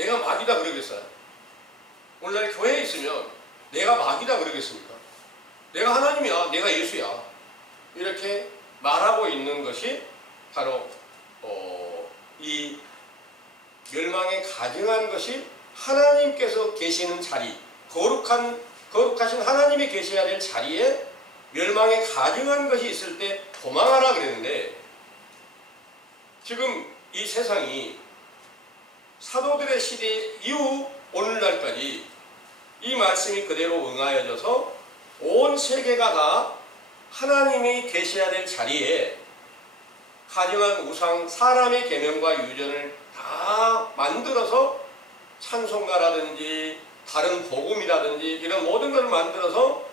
내가 마귀다 그러겠어요? 오늘날 교회에 있으면 내가 마귀다 그러겠습니까? 내가 하나님이야, 내가 예수야, 이렇게 말하고 있는 것이 바로 이 멸망에 가증한 것이 하나님께서 계시는 자리, 거룩하신 하나님이 계셔야 될 자리에 멸망에 가증한 것이 있을 때 도망하라 그랬는데, 지금 이 세상이 사도들의 시대 이후 오늘날까지 이 말씀이 그대로 응하여져서 온 세계가 다 하나님이 계셔야 될 자리에 가증한 우상, 사람의 계명과 유전을 다 만들어서 찬송가라든지 다른 복음이라든지 이런 모든 것을 만들어서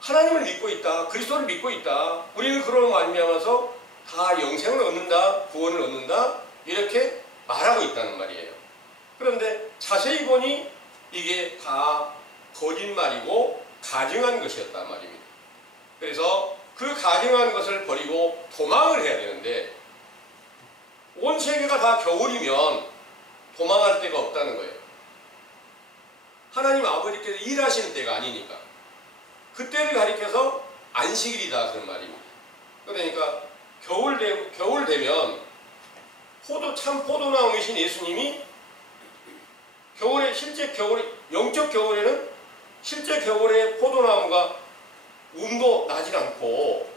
하나님을 믿고 있다, 그리스도를 믿고 있다, 우리는 그로 말미암아서 다 영생을 얻는다, 구원을 얻는다, 이렇게 말하고 있다는 말이에요. 그런데 자세히 보니 이게 다 거짓말이고 가증한 것이었단 말입니다. 그래서 그 가증한 것을 버리고 도망을 해야 되는데, 온 세계가 다 겨울이면 도망할 데가 없다는 거예요. 하나님 아버지께서 일하시는 때가 아니니까. 그때를 가리켜서 안식일이다 그런 말입니다. 그러니까 겨울 되면 참 포도나무이신 예수님이 겨울에, 실제 겨울에, 영적 겨울에는 실제 겨울에 포도나무가 운도 나질 않고,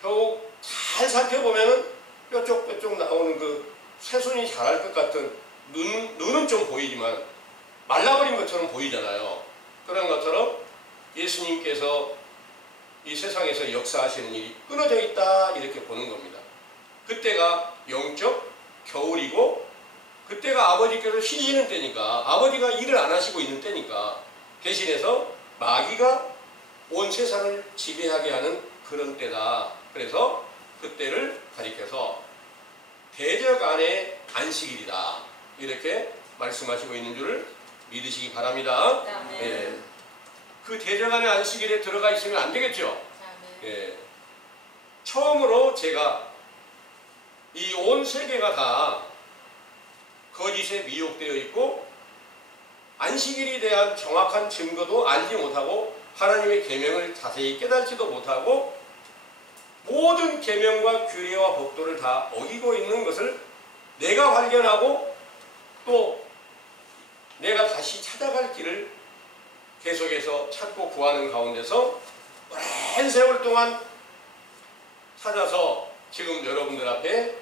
겨우 잘 살펴보면은 뾰족뾰족 나오는 그 새순이 자랄 것 같은 눈은 좀 보이지만 말라버린 것처럼 보이잖아요. 그런 것처럼 예수님께서 이 세상에서 역사하시는 일이 끊어져 있다, 이렇게 보는 겁니다. 그때가 영적 겨울이고, 그때가 아버지께서 쉬시는 때니까, 아버지가 일을 안 하시고 있는 때니까, 대신해서 마귀가 온 세상을 지배하게 하는 그런 때다. 그래서 그때를 가리켜서 대적 안의 안식일이다, 이렇게 말씀하시고 있는 줄을 믿으시기 바랍니다. 예. 그 대적 안의 안식일에 들어가 있으면 안 되겠죠. 예. 처음으로 제가 이 온 세계가 다 거짓에 미혹되어 있고, 안식일에 대한 정확한 증거도 알지 못하고, 하나님의 계명을 자세히 깨닫지도 못하고, 모든 계명과 규례와 법도를 다 어기고 있는 것을 내가 발견하고, 또 내가 다시 찾아갈 길을 계속해서 찾고 구하는 가운데서 오랜 세월 동안 찾아서 지금 여러분들 앞에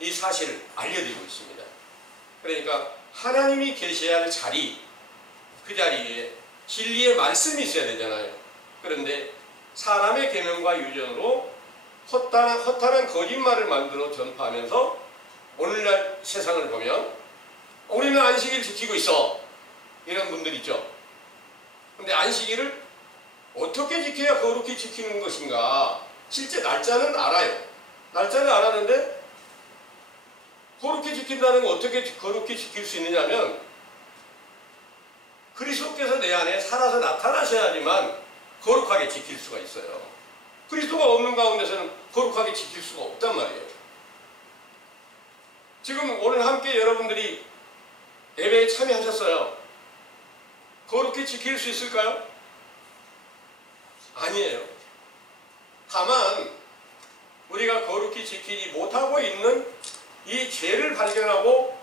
이 사실을 알려드리고 있습니다. 그러니까 하나님이 계셔야 할 자리, 그 자리에 진리의 말씀이 있어야 되잖아요. 그런데 사람의 계명과 유전으로 허탄한 거짓말을 만들어 전파하면서 오늘날 세상을 보면 우리는 안식일을 지키고 있어, 이런 분들 있죠. 근데 안식일을 어떻게 지켜야 거룩히 지키는 것인가? 실제 날짜는 알아요. 날짜는 알았는데 거룩히 지킨다는 건 어떻게 거룩히 지킬 수 있느냐면, 그리스도께서 내 안에 살아서 나타나셔야지만 거룩하게 지킬 수가 있어요. 그리스도가 없는 가운데서는 거룩하게 지킬 수가 없단 말이에요. 지금 오늘 함께 여러분들이 예배에 참여하셨어요. 거룩히 지킬 수 있을까요? 아니에요. 다만 우리가 거룩히 지키지 못하고 있는 이 죄를 발견하고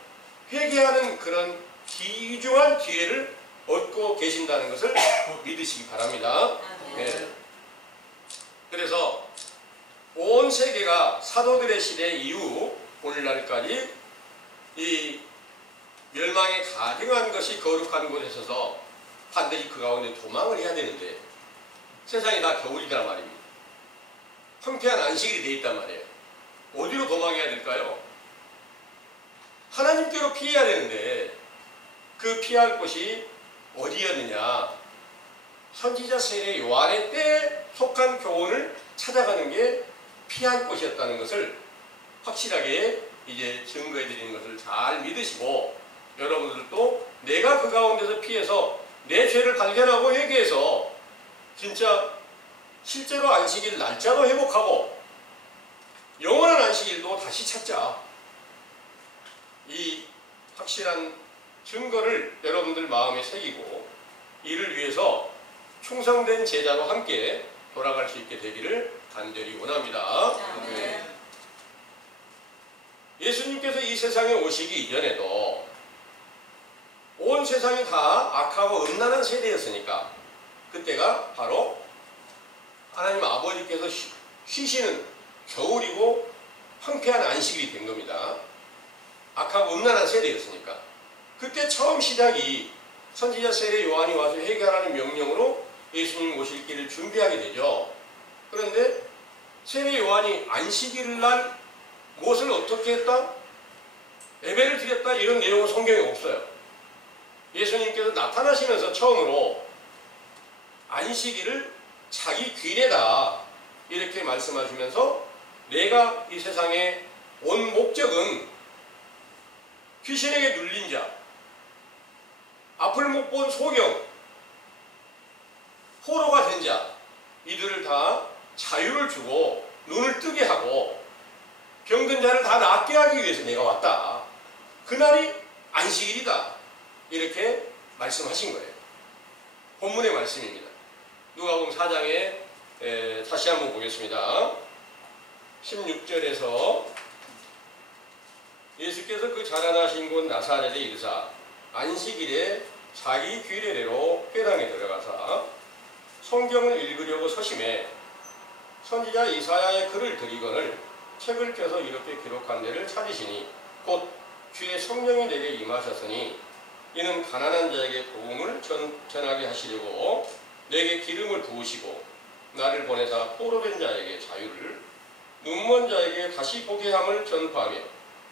회개하는 그런 귀중한 기회를 얻고 계신다는 것을 믿으시기 바랍니다. 네. 그래서 온 세계가 사도들의 시대 이후 오늘날까지 이 멸망에 가증한 것이 거룩한 곳에 있어서 반드시 그 가운데 도망을 해야 되는데, 세상이 다 겨울이란 말입니다. 황폐한 안식일이 되어 있단 말이에요. 어디로 도망해야 될까요? 하나님께로 피해야 되는데, 그 피할 곳이 어디였느냐? 선지자 세례 요한의 때에 속한 교훈을 찾아가는 게 피할 곳이었다는 것을 확실하게 이제 증거해 드리는 것을 잘 믿으시고, 여러분들도 내가 그 가운데서 피해서 내 죄를 발견하고 회개해서 진짜 실제로 안식일 날짜도 회복하고 영원한 안식일도 다시 찾자. 이 확실한 증거를 여러분들 마음에 새기고 이를 위해서 충성된 제자로 함께 돌아갈 수 있게 되기를 간절히 원합니다. 네. 예수님께서 이 세상에 오시기 이전에도 온 세상이 다 악하고 음란한 세대였으니까 그때가 바로 하나님 아버지께서 쉬시는 겨울이고 황폐한 안식일이 된 겁니다. 악하고 음란한 세대였으니까. 그때 처음 시작이 선지자 세례 요한이 와서 회개하라는 명령으로 예수님 오실 길을 준비하게 되죠. 그런데 세례 요한이 안식일 날 무엇을 어떻게 했다? 예배를 드렸다? 이런 내용은 성경에 없어요. 예수님께서 나타나시면서 처음으로 안식일을 자기 귀례다 이렇게 말씀하시면서 내가 이 세상에 온 목적은 귀신에게 눌린 자, 앞을 못 본 소경, 포로가 된 자, 이들을 다 자유를 주고 눈을 뜨게 하고 병든 자를 다 낫게 하기 위해서 내가 왔다. 그날이 안식일이다. 이렇게 말씀하신 거예요. 본문의 말씀입니다. 누가복음 4장에 다시 한번 보겠습니다. 16절에서 예수께서 그 자라나신 곳 나사렛에 이르사 안식일에 자기 규례대로 회당에 들어가사 성경을 읽으려고 서심해 선지자 이사야의 글을 드리거늘 책을 펴서 이렇게 기록한 데를 찾으시니 곧 주의 성령이 내게 임하셨으니 이는 가난한 자에게 복음을 전하게 하시려고 내게 기름을 부으시고 나를 보내사 포로된 자에게 자유를 눈먼 자에게 다시 보게 함을 전파하며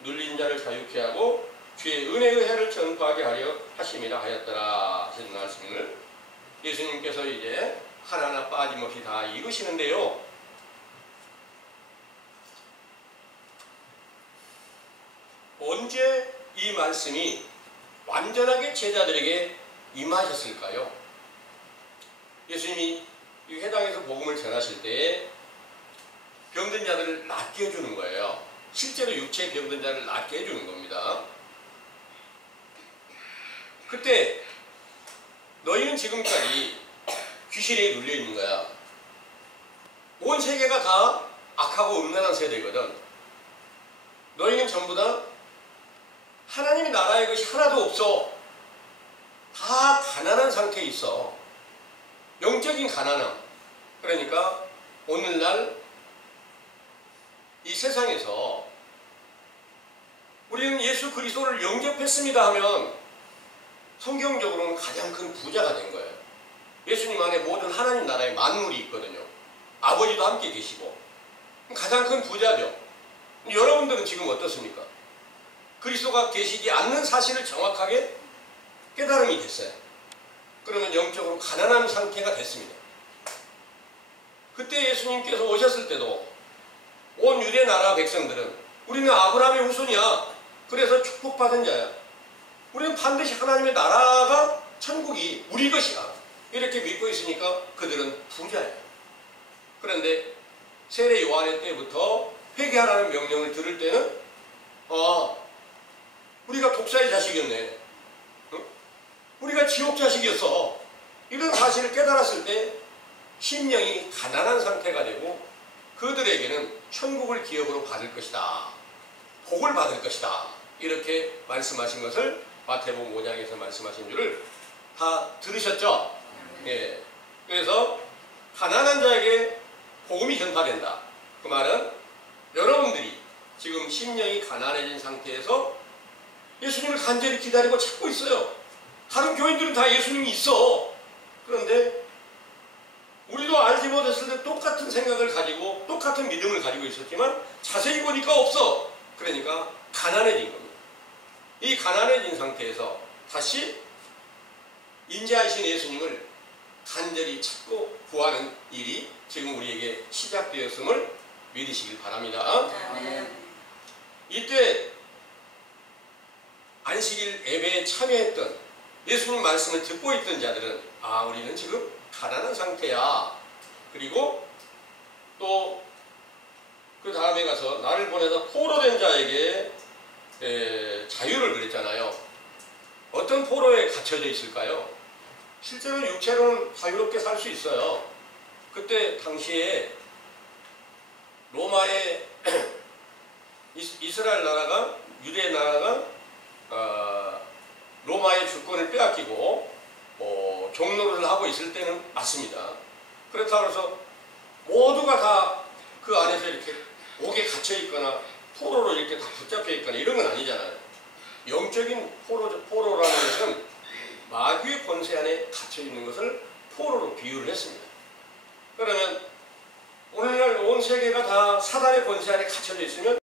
눌린 자를 자유케 하고 주의 은혜의 해를 전파하게 하려 하심이라 하였더라 하신 말씀을 예수님께서 이제 하나하나 빠짐없이 다 이루시는데요. 언제 이 말씀이 완전하게 제자들에게 임하셨을까요? 예수님이 이 회당에서 복음을 전하실 때 병든 자들을 낫게 해주는 거예요. 실제로 육체에 병든 자를 낫게 해주는 겁니다. 그때 너희는 지금까지 귀신에 눌려 있는 거야. 온 세계가 다 악하고 음란한 세대거든. 너희는 전부 다 하나님의 나라의 것이 하나도 없어. 다 가난한 상태에 있어. 영적인 가난함. 그러니까 오늘날 이 세상에서 우리는 예수 그리스도를 영접했습니다 하면 성경적으로는 가장 큰 부자가 된 거예요. 예수님 안에 모든 하나님 나라의 만물이 있거든요. 아버지도 함께 계시고 가장 큰 부자죠. 여러분들은 지금 어떻습니까? 그리스도가 계시지 않는 사실을 정확하게 깨달음이 됐어요. 그러면 영적으로 가난한 상태가 됐습니다. 그때 예수님께서 오셨을 때도 온 유대 나라 백성들은 우리는 아브라함의 후손이야. 그래서 축복받은 자야. 우리는 반드시 하나님의 나라가 천국이 우리 것이야. 이렇게 믿고 있으니까 그들은 부자예요. 그런데 세례 요한의 때부터 회개하라는 명령을 들을 때는 우리가 독사의 자식이었네. 우리가 지옥 자식이었어. 이런 사실을 깨달았을 때 심령이 가난한 상태가 되고 그들에게는 천국을 기업으로 받을 것이다. 복을 받을 것이다. 이렇게 말씀하신 것을 마태복음 5장에서 말씀하신 줄을 다 들으셨죠? 예. 그래서 가난한 자에게 복음이 전파된다. 그 말은 여러분들이 지금 심령이 가난해진 상태에서 예수님을 간절히 기다리고 찾고 있어요. 다른 교인들은 다 예수님이 있어. 그런데 우리도 알지 못했을 때 똑같은 생각을 가지고 똑같은 믿음을 가지고 있었지만 자세히 보니까 없어. 그러니까 가난해진 겁니다. 이 가난해진 상태에서 다시 인자하신 예수님을 간절히 찾고 구하는 일이 지금 우리에게 시작되었음을 믿으시길 바랍니다. 이때 안식일 예배에 참여했던 예수님 말씀을 듣고 있던 자들은 우리는 지금 가난한 상태야. 그리고 또 그 다음에 가서 나를 보내서 포로된 자에게 자유를 그랬잖아요. 어떤 어떤 포로에 갇혀져 있을까요? 실제로 육체로는 자유롭게 살 수 있어요. 그때 당시에 로마의 이스라엘 나라가, 유대 나라가 로마의 주권을 빼앗기고 종노릇을 하고 있을 때는 맞습니다. 그렇다고 해서 모두가 다 그 안에서 이렇게 옥에 갇혀 있거나 포로로 이렇게 다 붙잡혀 있거나 이런 건 아니잖아요. 영적인 포로라는 것은 마귀의 권세 안에 갇혀 있는 것을 포로로 비유를 했습니다. 그러면 오늘날 온 세계가 다 사단의 권세 안에 갇혀져 있으면